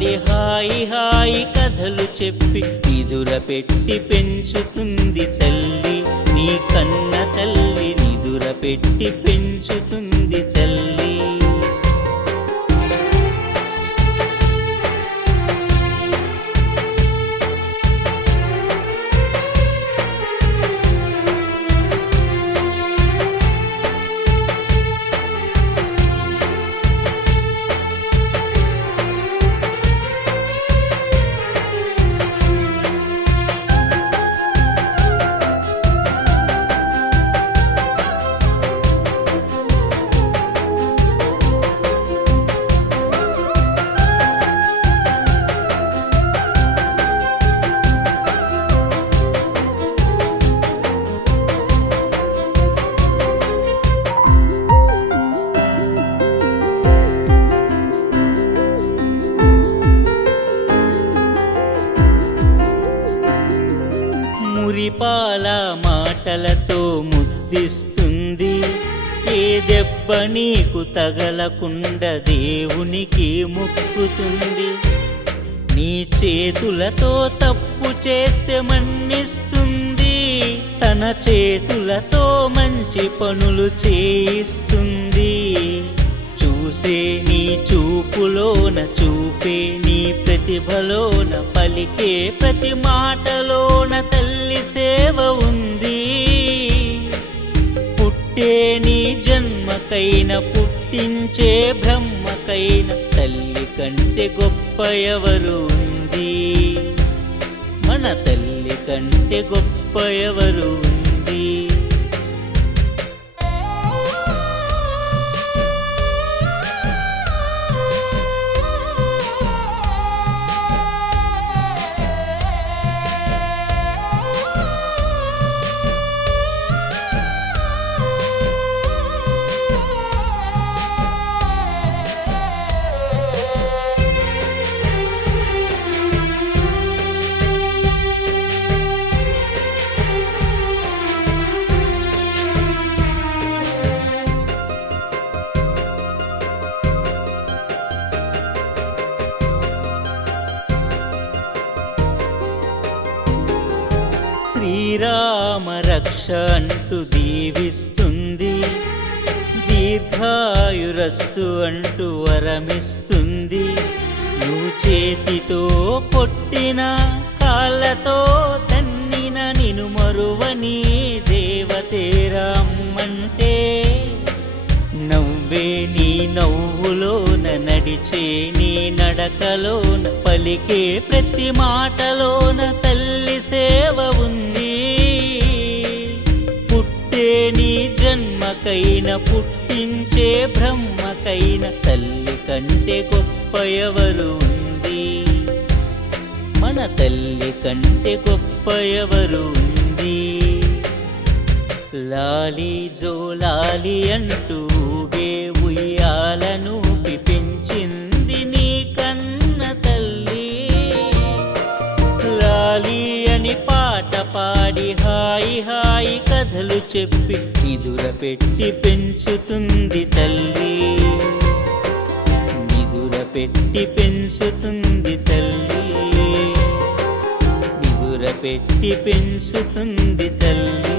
పాడి హాయి హాయి కథలు చెప్పి నిదుర పెట్టి పెంచుతుంది తల్లి. నీ కన్న తల్లి నిదుర పెట్టి పెంచుతుంది తల్లి. మురిపాల మాటలతో ముద్దిస్తుంది. ఏ దెబ్బ నీకు తగలకుండా దేవునికి మొక్కుతుంది. నీ చేతులతో తప్పు చేస్తే మన్నిస్తుంది. తన చేతులతో మంచి పనులు చేయిస్తుంది. చూసే నీ చూపులోన చూపే నీ ప్రతిభలోన పలికే ప్రతి మాటలోన తల్లి సేవ ఉంది. పుట్టే నీ జన్మకైన పుట్టించే బ్రహ్మకైన తల్లి కంటే గొప్ప ఎవరు ఉంది? మన తల్లి కంటే గొప్ప ఎవరు ఉంది? శ్రీరామ రక్ష అంటూ దీవిస్తుంది. దీర్ఘాయురస్తు అంటూ వరమిస్తుంది. నువ్వు చేతితో కొట్టిన కాళ్ళతో తన్నిన నిను మరువని దేవతేరామ్మంటే నవ్వే నీ నవ్వులోన నడిచే నీ నడకలోన పలికే ప్రతి మాటలోన తల్లి సేవ ఉంది. పుట్టే నీ జన్మకైన పుట్టించే బ్రహ్మకైన తల్లి కంటే గొప్ప ఎవరు ఉంది? మన తల్లి కంటే గొప్ప ఎవరు ఉంది? లాలి జో లాలి అంటూ ఊగే ఉయ్యాలను పెంచింది నీ కన్న తల్లి. లాలి అని పాట పాడి హాయి హాయి కథలు చెప్పి నిదుర పెట్టి పెంచుతుంది తల్లి. నిదుర పెట్టి పెంచుతుంది తల్లి. నిదుర పెట్టి పెంచుతుంది తల్లి.